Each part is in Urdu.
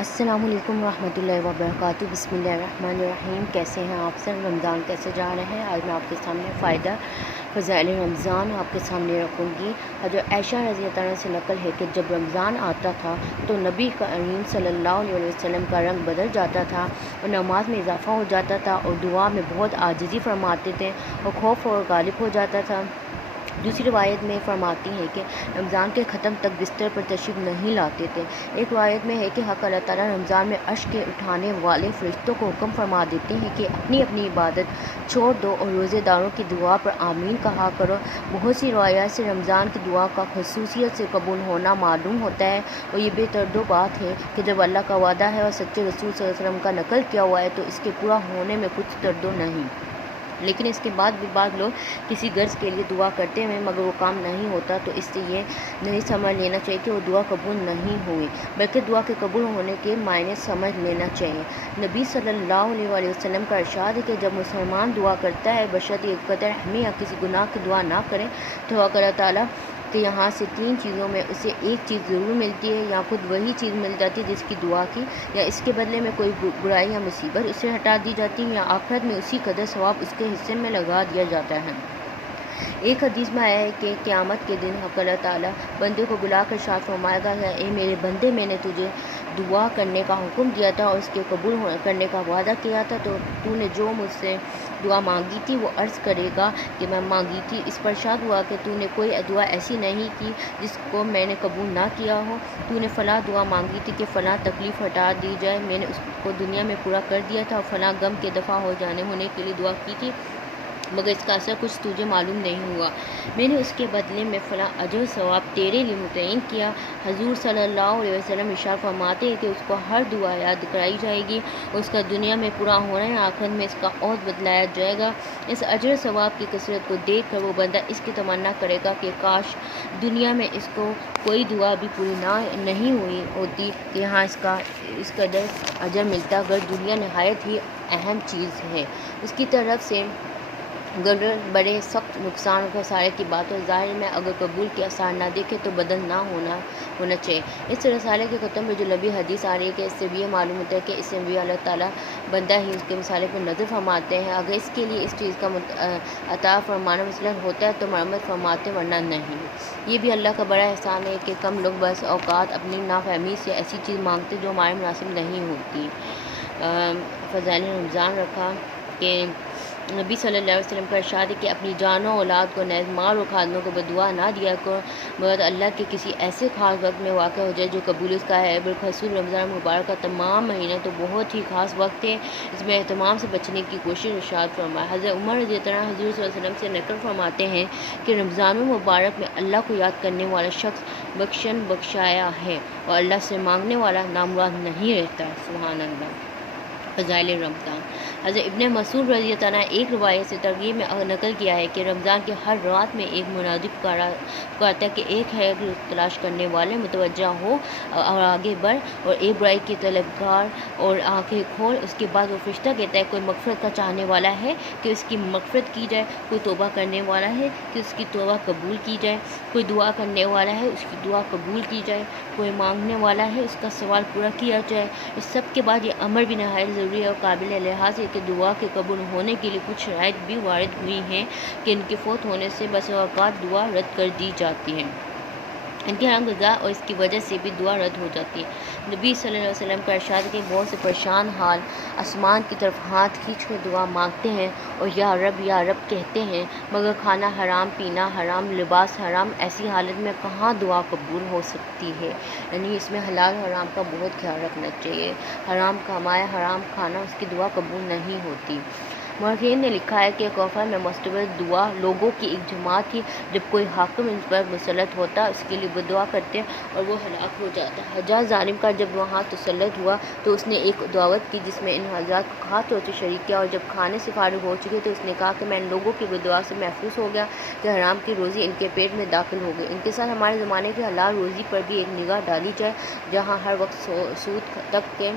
السلام علیکم ورحمۃ اللہ وبرکاتہ۔ بسم اللہ الرحمن الرحیم۔ کیسے ہیں آپ سب؟ رمضان کیسے جا رہے ہیں؟ آج میں آپ کے سامنے فضائل رمضان آپ کے سامنے رکھوں گی۔ حضرت عائشہ رضی اللہ عنہا سے نقل ہے کہ جب رمضان آتا تھا تو نبی کریم صلی اللہ علیہ وسلم کا رنگ بدل جاتا تھا اور نماز میں اضافہ ہو جاتا تھا اور دعا میں بہت عاجزی فرماتے تھے اور خوف اور غالب ہو جاتا تھا۔ دوسری روایت میں فرماتی ہیں کہ رمضان کے ختم تک بستر پر تشریف نہیں لاتے تھے۔ ایک روایت میں ہے کہ حق اللہ تعالیٰ رمضان میں عرش کے اٹھانے والے فرشتوں کو حکم فرما دیتے ہیں کہ اپنی اپنی عبادت چھوڑ دو اور روزے داروں کی دعا پر آمین کہا کرو۔ بہت سی روایات سے رمضان کی دعا کا خصوصیت سے قبول ہونا معلوم ہوتا ہے اور یہ بے تردو بات ہے کہ جب اللہ کا وعدہ ہے اور سچے رسول صلی اللہ علیہ وسلم کا نقل کیا ہوا ہے تو اس کے پورا ہونے میں کچھ تردو نہیں۔ لیکن اس کے بعد بھی بعض لوگ کسی غرض کے لیے دعا کرتے ہیں مگر وہ کام نہیں ہوتا تو اس سے یہ نہیں سمجھ لینا چاہیے کہ وہ دعا قبول نہیں ہوئی، بلکہ دعا کے قبول ہونے کے معنی سمجھ لینا چاہیے۔ نبی صلی اللہ علیہ وسلم کا ارشاد ہے کہ جب مسلمان دعا کرتا ہے بشرط قدر رحمی یا کسی گناہ کی دعا نہ کرے تو اللہ تعالیٰ کہ یہاں سے تین چیزوں میں اسے ایک چیز ضرور ملتی ہے، یا خود وہی چیز مل جاتی ہے جس کی دعا کی، یا اس کے بدلے میں کوئی برائی یا مصیبت اسے ہٹا دی جاتی ہے، یا آخرت میں اسی قدر ثواب اس کے حصے میں لگا دیا جاتا ہے۔ ایک حدیث میں آیا ہے کہ قیامت کے دن حق اللہ تعالیٰ بندے کو بلا کر ارشاد فرمائے گا کہ اے میرے بندے، میں نے تجھے دعا کرنے کا حکم دیا تھا اور اس کے قبول کرنے کا وعدہ کیا تھا، تو نے جو مجھ سے دعا مانگی تھی وہ عرض کرے گا کہ میں مانگی تھی۔ اس پر ارشاد ہوا کہ تو نے کوئی دعا ایسی نہیں کی جس کو میں نے قبول نہ کیا ہو۔ تو نے فلاں دعا مانگی تھی کہ فلاں تکلیف ہٹا دی جائے، میں نے اس کو دنیا میں پورا کر دیا تھا، اور فلاں غم کے دفع ہو جانے ہونے کے لیے دعا کی تھی مگر اس کا اثر کچھ تجھے معلوم نہیں ہوا، میں نے اس کے بدلے میں فلاں اجر ثواب تیرے لیے متعین کیا۔ حضور صلی اللہ علیہ وسلم ارشاد فرماتے ہیں کہ اس کو ہر دعا یاد کرائی جائے گی اور اس کا دنیا میں پورا ہونا ہے، آخرت میں اس کا عوض بدلایا جائے گا۔ اس اجر ثواب کی کثرت کو دیکھ کر وہ بندہ اس کی تمنا کرے گا کہ کاش دنیا میں اس کو کوئی دعا بھی پوری نہیں ہوئی ہوتی کہ یہاں اس قدر اجر ملتا، اگر دنیا نہایت ہی اہم چیز ہے۔ اس کی طرف سے بڑے سخت نقصان اور خسارے کی بات ہے، ظاہر میں اگر قبول کے آثار نہ دیکھے تو بدل نہ ہونا چاہیے۔ اس رسالے کے ختم میں جو لمبی حدیث آ رہی ہے کہ اس سے بھی یہ معلوم ہوتا ہے کہ اس سے بھی اللہ تعالیٰ بندہ ہی اس کے مسالے پر نظر فرماتے ہیں، اگر اس کے لیے اس چیز کا عطا فرمانا مثلاً ہوتا ہے تو مرمت فرماتے ورنہ نہیں۔ یہ بھی اللہ کا بڑا احسان ہے کہ کم لوگ بس اوقات اپنی نافہمی سے ایسی چیز مانگتے جو ہمارے مناسب نہیں ہوتی۔ فضائل رمضان رکھا کہ نبی صلی اللہ علیہ وسلم کا ارشاد ہے کہ اپنی جانوں اولاد کو نیز مال اور خادموں کو بدعا نہ دیا کرو مگر اللہ کے کسی ایسے خاص وقت میں واقع ہو جائے جو قبولیت کا ہے۔ بالخصوص رمضان مبارک کا تمام مہینہ تو بہت ہی خاص وقت ہے، اس میں اہتمام سے بچنے کی کوشش ارشاد فرمایا۔ حضرت عمر رضی اللہ عنہ حضور صلی اللہ علیہ وسلم سے نقل فرماتے ہیں کہ رمضان مبارک میں اللہ کو یاد کرنے والا شخص بخشایا ہے اور اللہ سے مانگنے والا نامراد نہیں رہتا۔ سبحان اللہ۔ فضائل رمضان۔ حضرت ابن مسعود رضی اللہ عنہ ایک روایت سے ترغیب میں نقل کیا ہے کہ رمضان کی ہر رات میں ایک منادی پکارتا ہے کہ ایک خیر تلاش کرنے والے متوجہ ہو اور آگے بڑھ، اور ایک برائی کی طلبگار اور آنکھیں کھول۔ اس کے بعد وہ فرشتہ کہتا ہے کوئی مغفرت کا چاہنے والا ہے کہ اس کی مغفرت کی جائے، کوئی توبہ کرنے والا ہے کہ اس کی توبہ قبول کی جائے، کوئی دعا کرنے والا ہے اس کی دعا قبول کی جائے، کوئی مانگنے والا ہے اس کا سوال پورا کیا جائے۔ اس سب کے بعد یہ امر بھی نہایت ضروری ہے اور قابل لحاظ ہے کہ دعا کے قبول ہونے کے لیے کچھ شرائط بھی وارد ہوئی ہیں کہ ان کے فوت ہونے سے بسا اوقات دعا رد کر دی جاتی ہے، ان کے ہم غذا اور اس کی وجہ سے بھی دعا رد ہو جاتی ہے۔ نبی صلی اللہ علیہ وسلم کا ارشاد ہے کہ بہت سے پریشان حال آسمان کی طرف ہاتھ کھینچ کر دعا مانگتے ہیں اور یا رب کہتے ہیں مگر کھانا حرام، پینا حرام، لباس حرام، ایسی حالت میں کہاں دعا قبول ہو سکتی ہے؟ یعنی اس میں حلال حرام کا بہت خیال رکھنا چاہیے۔ حرام کمایا حرام کھانا اس کی دعا قبول نہیں ہوتی۔ مورخین نے لکھا ہے کہ کوفہ میں مستبد دعا لوگوں کی ایک جماعت تھی، جب کوئی حاکم ان پر مسلط ہوتا اس کے لیے بدعا کرتے اور وہ ہلاک ہو جاتا۔ حجاج ظالم کا جب وہاں تسلط ہوا تو اس نے ایک دعوت کی جس میں ان حضرات کو کھاتے ہوتے شریک کیا، اور جب کھانے سے فارغ ہو چکے تو اس نے کہا کہ میں ان لوگوں کی بدعا سے محفوظ ہو گیا کہ حرام کی روزی ان کے پیٹ میں داخل ہو گئی۔ ان کے ساتھ ہمارے زمانے کی حلال روزی پر بھی ایک نگاہ ڈالی جائے جہاں ہر وقت سود تک کے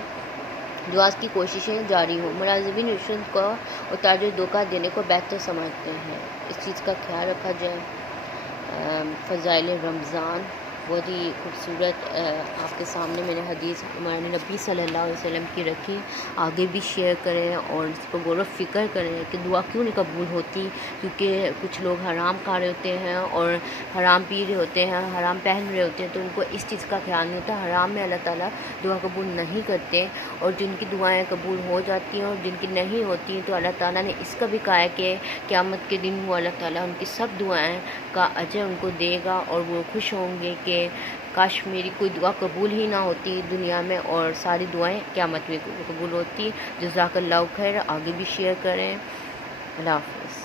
دعا کی کوششیں جاری ہوں۔ ملازمین رشوت کو اور تاجر دھوکہ دینے کو بہتر سمجھتے ہیں، اس چیز کا خیال رکھا جائے۔ فضائل رمضان۔ بہت ہی خوبصورت آپ کے سامنے میں نے حدیث ہمارے نبی صلی اللہ علیہ وسلم کی رکھی، آگے بھی شیئر کریں اور اس کو غور و فکر کریں کہ دعا کیوں نہیں قبول ہوتی، کیونکہ کچھ لوگ حرام کھا رہے ہوتے ہیں اور حرام پی رہے ہوتے ہیں، حرام پہن رہے ہوتے ہیں، تو ان کو اس چیز کا خیال نہیں ہوتا۔ حرام میں اللہ تعالیٰ دعا قبول نہیں کرتے، اور جن کی دعائیں قبول ہو جاتی ہیں اور جن کی نہیں ہوتی تو اللہ تعالیٰ نے اس کا بھی کہا ہے کہ قیامت کے دن وہ اللہ تعالیٰ ان کی سب دعائیں کا اجر ان کو دے گا، اور وہ خوش ہوں گے کہ کاش میری کوئی دعا قبول ہی نہ ہوتی دنیا میں اور ساری دعائیں قیامت میں قبول ہوتی۔ جزاک اللہ خیر، آگے بھی شیئر کریں۔ اللہ حافظ۔